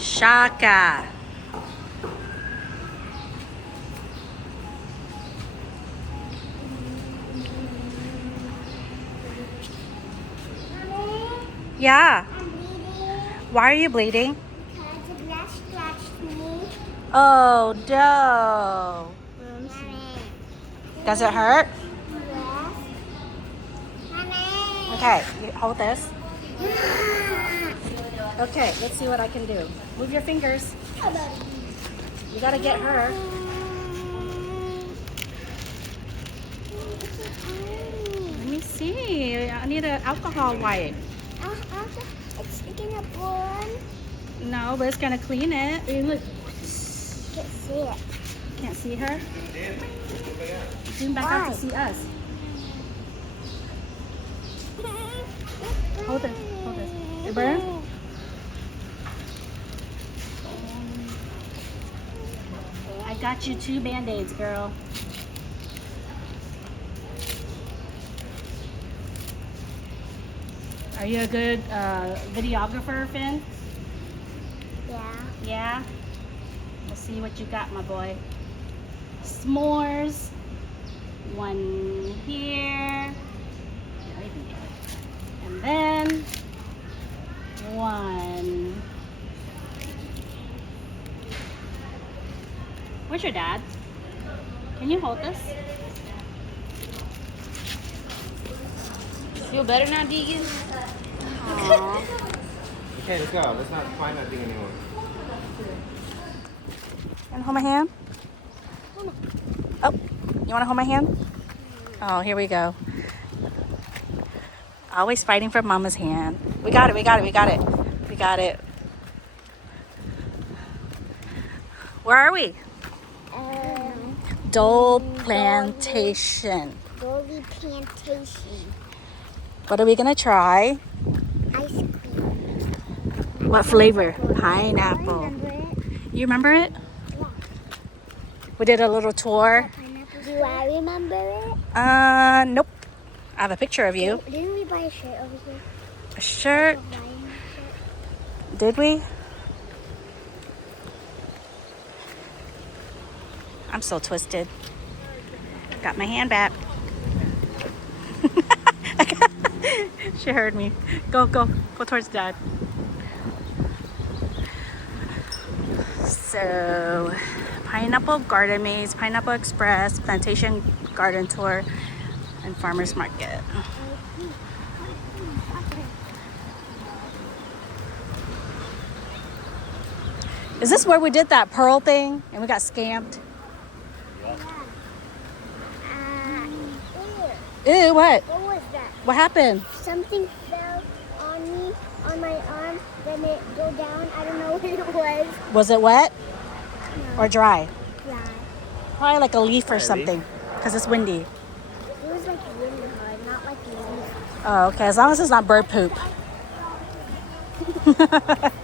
Shaka. Yeah. I'm bleeding. Why are you bleeding? Because the grass scratched me. Oh, no. Mommy. Does it hurt? Yes. Mommy. Okay, you hold this. Okay, let's see what I can do. Move your fingers. You gotta get her. Let me see. I need an alcohol wipe. It's sticking up one. No, but it's gonna clean it. Look. Can't see it. Can't see her? Zoom back out to see us. Hold it. Hold it. It burn? I got you 2 Band-Aids, girl. Are you a good videographer, Finn? Yeah. Yeah? Let's see what you got, my boy. S'mores. One here. And then one. Where's your dad? Can you hold this? Feel better now, Deegan? Aww. Okay, let's go. Let's not find that thing anymore. Wanna hold my hand? Oh, you wanna hold my hand? Oh, here we go. Always fighting for Mama's hand. We got it, we got it, we got it. We got it. Where are we? Dole Plantation. Dole Plantation. What are we gonna try? Ice cream. What flavor? I Pineapple. remember it. You remember it? Yeah. We did a little tour. Pineapple. Do I remember it? Nope. I have a picture of you. Didn't we buy a shirt over here? A shirt. A Hawaiian shirt? Did we? I'm so twisted. Got my hand back. She heard me. Go, go. Go towards Dad. So, Pineapple Garden Maze, Pineapple Express, Plantation Garden Tour, and Farmers Market. Is this where we did that pearl thing and we got scammed? Ew, what? What was that? What happened? Something fell on me, on my arm, then it go down. I don't know what it was. Was it wet No. or dry? Dry. Probably like a leaf or something because it's windy. It was like really hard, not like a leaf. Oh, okay. As long as it's not bird poop. That's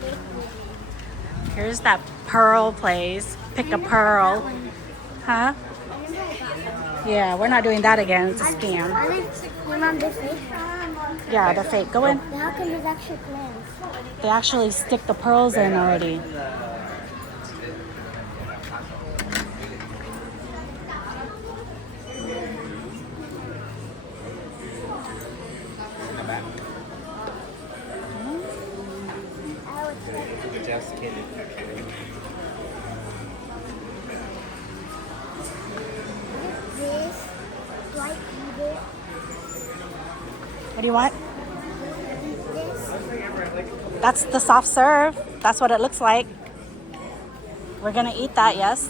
big. Here's that pearl place. Pick a pearl. Huh? Yeah, we're not doing that again. It's a scam. Remember the fake? Yeah, the fake. Go in. How come there's extra clams? They actually stick the pearls in already. Just kidding. This, do I eat it? What do you want? This? That's the soft serve. That's what it looks like. We're gonna eat that, yes.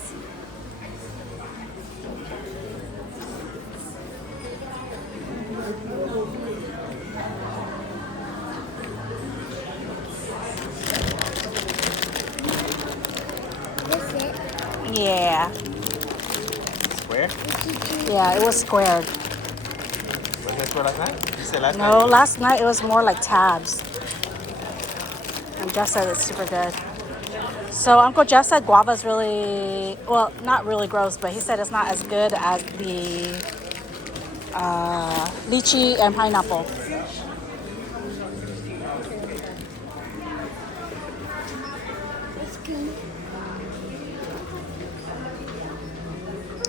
This it? Yeah. Square? Yeah, it was squared. Was that square last night? You said last night? No, last night it was more like tabs. And Jeff said it's super good. So Uncle Jeff said guava's really, well, not really gross, but he said it's not as good as the lychee and pineapple.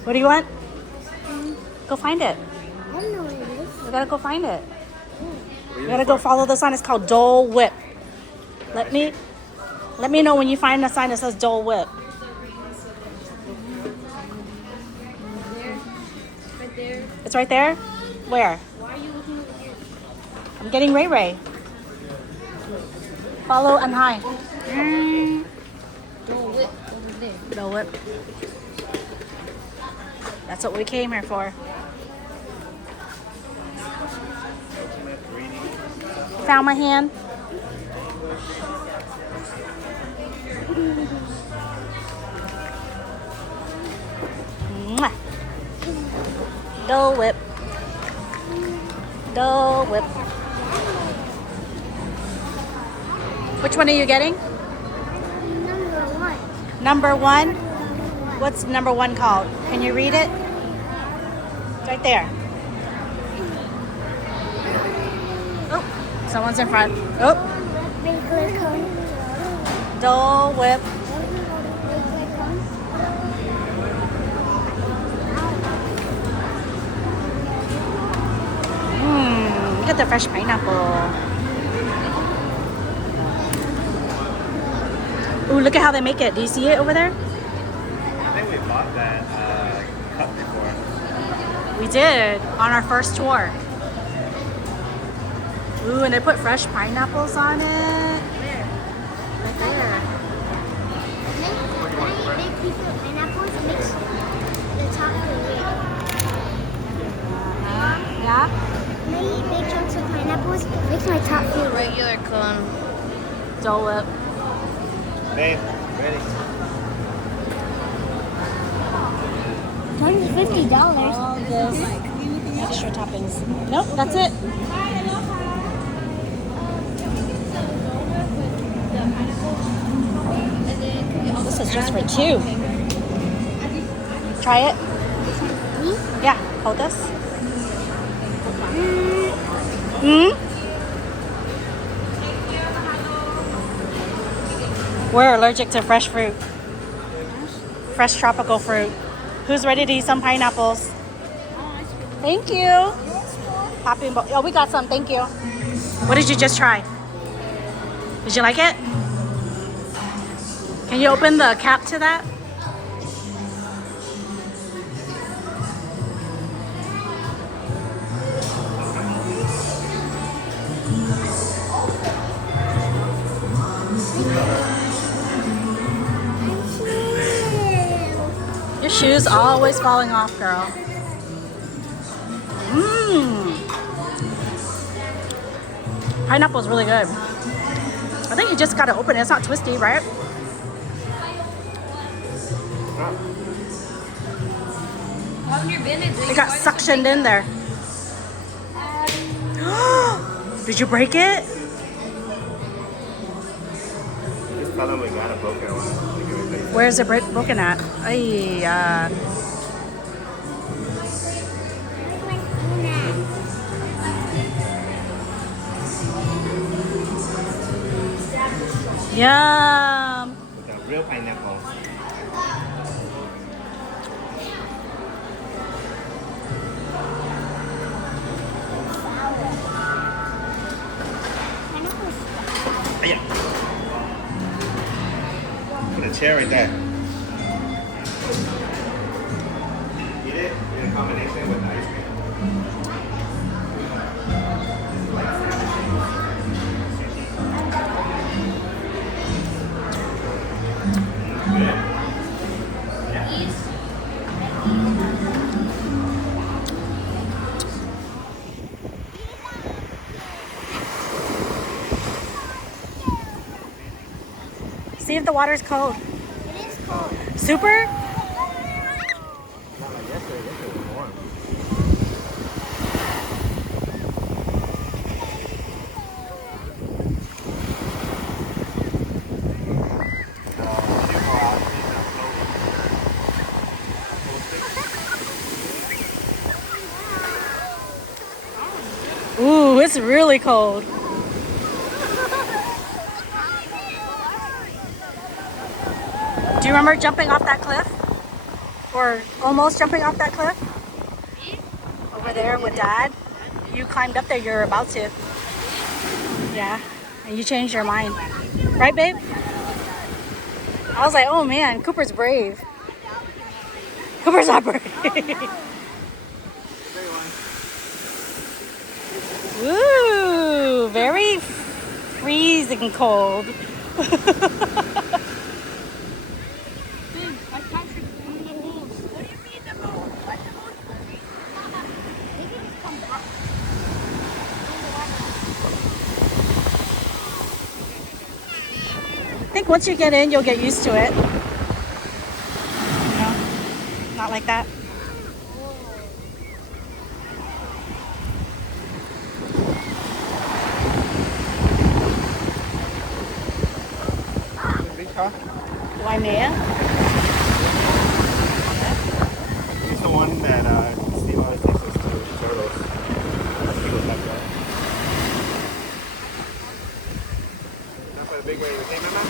What do you want? Go find it. I don't know what it is. We gotta go find it. We gotta go follow the sign. It's called Dole Whip. Let me know when you find a sign that says Dole Whip. Right there. It's right there? Where? Why are you looking over here? I'm getting Ray Ray. Follow and hi. Dole Whip over there. Dole Whip. That's what we came here for. Found my hand. Mwah. Dole Whip. Dole Whip. Which one are you getting? Number 1. Number 1? What's number 1 called? Can you read it? It's right there. Oh, someone's in front. Oh, Regular cone. Dole Whip. Regular cone. Look at the fresh pineapple. Ooh, look at how they make it. Do you see it over there? I think we bought that cup before. We did on our first tour. Ooh, and they put fresh pineapples on it. Right there. When I eat big pieces of pineapples, it makes the top feel weird. Yeah? When I eat big chunks of pineapples, it makes my top feel weird. Regular cone. Dole Whip. Babe, ready? One's $50. All this extra toppings. Nope, that's it. This is just for 2. Try it. Yeah, hold this. We're allergic to fresh fruit. Fresh tropical fruit. Who's ready to eat some pineapples? Thank you. Popping. Oh, we got some. Thank you. What did you just try? Did you like it? Can you open the cap to that? Your shoes always falling off, girl. Pineapple's really good. I think you just gotta open it. It's not twisty, right? It got suctioned in there. Did you break it? Just tell them we got a broken one. We can replace it. Where is it broken at? Ay, yum. With a real pineapple. Yeah. Put a chair right there. Eat it in a combination with ice cream. See if the water's cold. It is cold. Super? Not like yesterday. Yesterday was warm. Ooh, it's really cold. Do you remember jumping off that cliff? Or almost jumping off that cliff? Over there with Dad? You climbed up there, you're about to. Yeah, and you changed your mind. Right, babe? I was like, oh man, Cooper's brave. Cooper's not brave. Ooh, very freezing cold. I think once you get in, you'll get used to it. No, not like that. Waimea? He's the one that Steve always takes us to turtles. He was like that. Not by the big wave. Hey, Mama?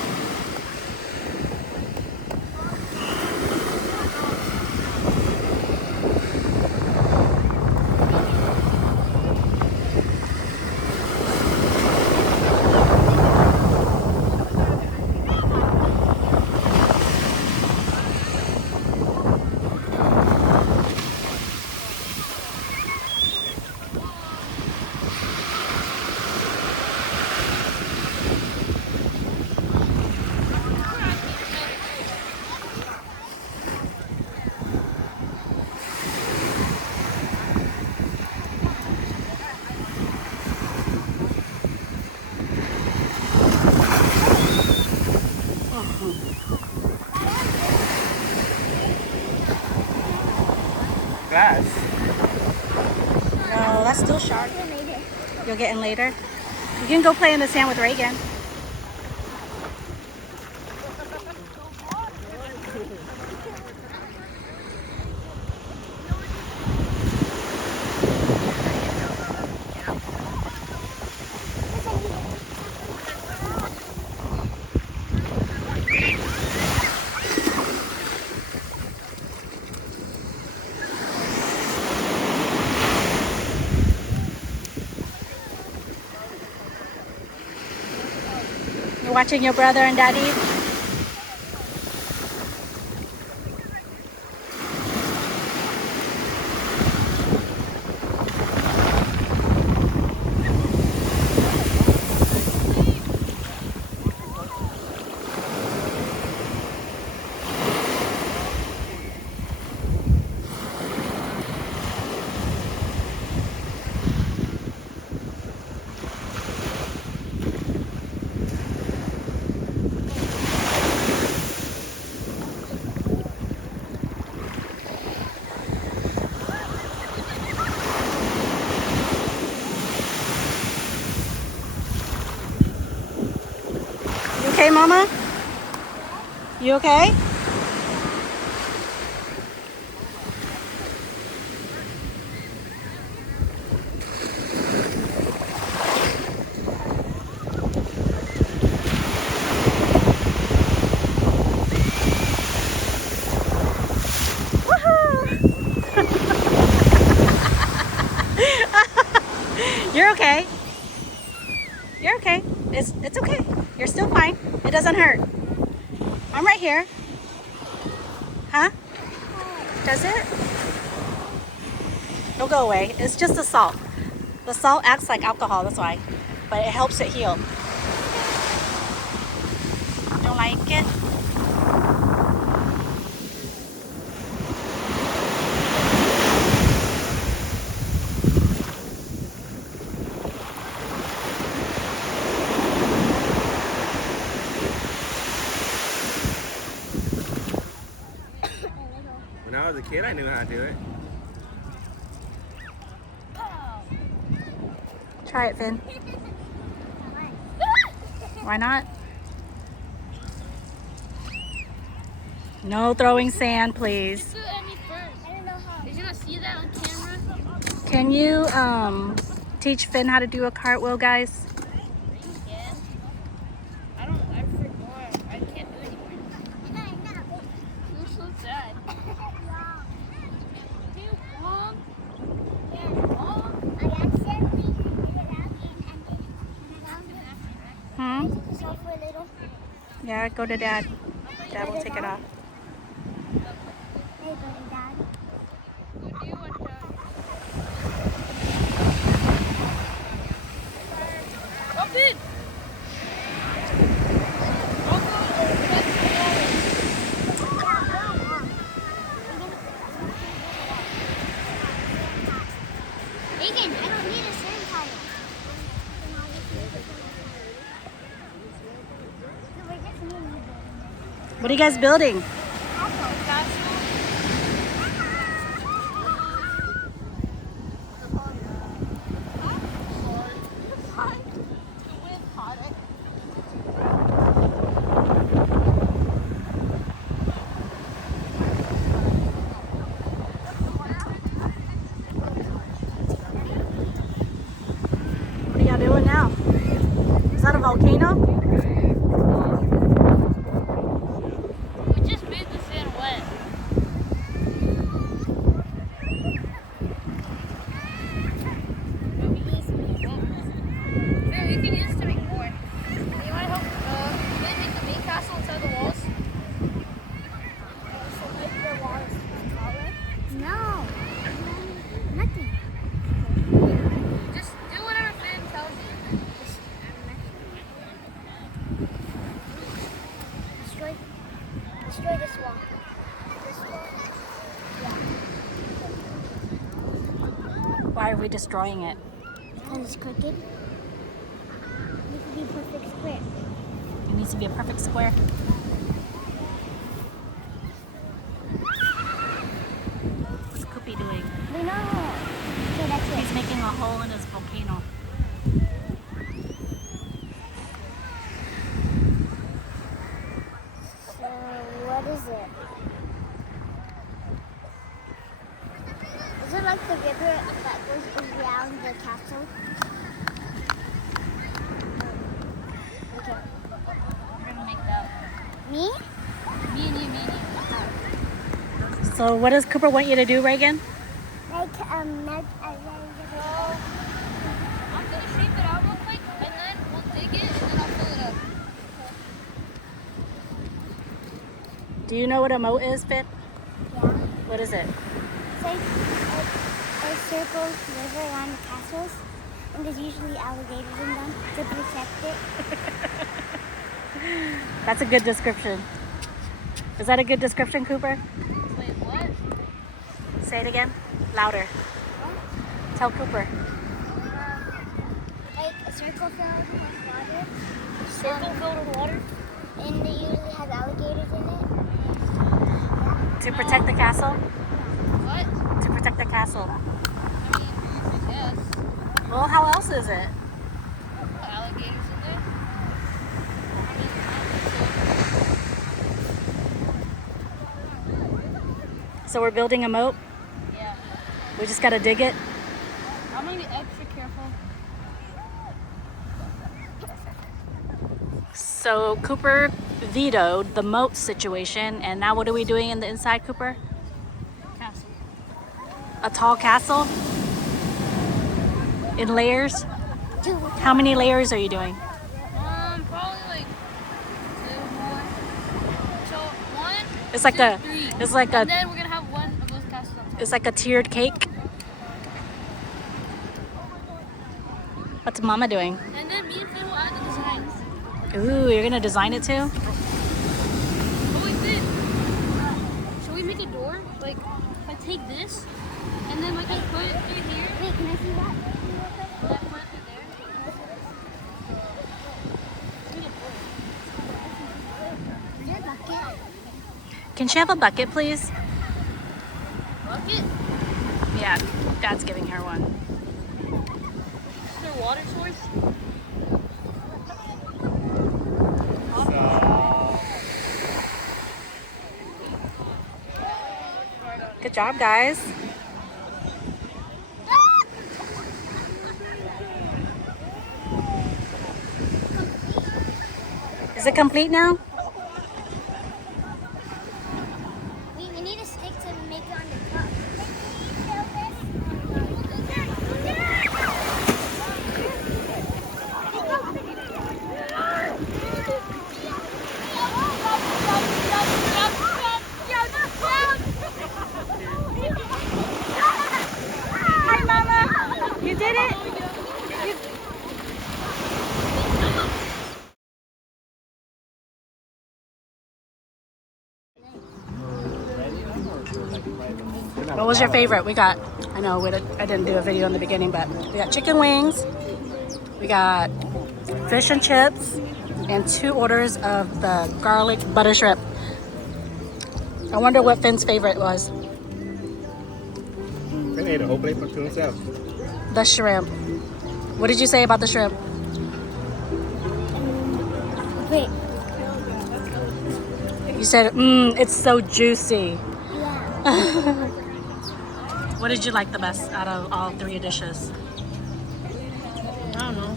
Glass. No, that's still sharp. You'll get in later. You can go play in the sand with Reagan. You're watching your brother and daddy? Okay, Mama? You okay? You're okay. You're okay. It's okay. You're still fine. It doesn't hurt. I'm right here. Huh? Does it? It'll go away. It's just the salt. The salt acts like alcohol, that's why. But it helps it heal. Don't like it? When I was a kid, I knew how to do it. Try it, Finn. Why not? No throwing sand, please. Do any first. I don't know how. Is you gonna see that on camera? Can you teach Finn how to do a cartwheel, guys? Yeah. I forgot. I can't do it anymore. I'm so sad. I take this off for a little? Yeah, go to Dad. Dad will take it off. Hey, go to Dad. Megan, I don't need a sand tire. What are you guys building? What are y'all doing now? Is that a volcano? We just made the sand wet. Here, we can use it to make more. You want to help really make the main castle inside the walls? No. Nothing. Just do whatever Finn tells you. Destroy this wall. This wall. Why are we destroying it? Because it's crooked. It needs to be a perfect square. It needs to be a perfect square. What's Koopy doing? We know. Okay, that's it. He's making a hole in his volcano. So, what is it? Is it like the river that goes around the castle? Okay. We're gonna make that. Me? Me and you. So what does Cooper want you to do, Reagan? Like, I'm gonna shape it out real quick, and then we'll dig it, and then I'll fill it up. Do you know what a moat is, Finn? yeah. What is it? It's like a circle river around the castles, and there's usually alligators in them to protect it. That's a good description. Is that a good description, Cooper? Wait, what? Say it again. Louder. Tell Cooper. Like a circle filled with water, Circle filled with water? and they usually have alligators in it. To protect the castle? What? To protect the castle. I mean, yes. Well, how else is it? Alligators in there? So we're building a moat? Yeah. We just gotta dig it? I'm gonna be extra careful. So Cooper vetoed the moat situation, and now what are we doing in the inside, Cooper? Castle. A tall castle? In layers? Two. How many layers are you doing? Probably like 2 more. So 1, It's like 2, a, 3. it's like And a, then we're gonna have one of those castles on top. it's like a tiered cake. What's Mama doing? And then me and Finn will add the designs. Ooh, you're gonna design it too? Oh wait, Finn. Should we make a door? Like, if I take this, and then like I put it through here. Wait, can I see that? And I put it through there. Let's make a door. Is there a bucket? Can she have a bucket, please? Bucket? Yeah, Dad's giving her one. Is there a water source? Good job, guys. Is it complete now? We need a stick to make it on the top. What was your favorite? We got, I know I didn't do a video in the beginning, but we got chicken wings, we got fish and chips, and 2 orders of the garlic butter shrimp. I wonder what Finn's favorite was. Finn ate a whole plate to himself. The shrimp. What did you say about the shrimp? Wait. You said, it's so juicy. Yeah. What did you like the best out of all 3 dishes? I don't know.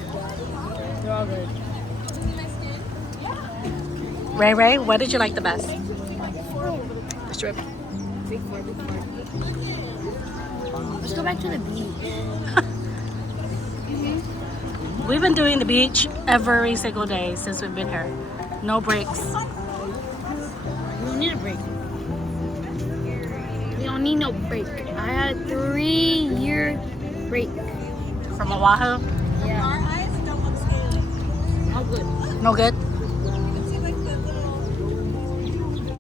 They're all good. Ray Ray, what did you like the best? The shrimp. Let's go back to the beach. We've been doing the beach every single day since we've been here. No breaks. We don't need a break. We don't need no break. I had a 3-year break. From Oahu? Yeah. All good. No good?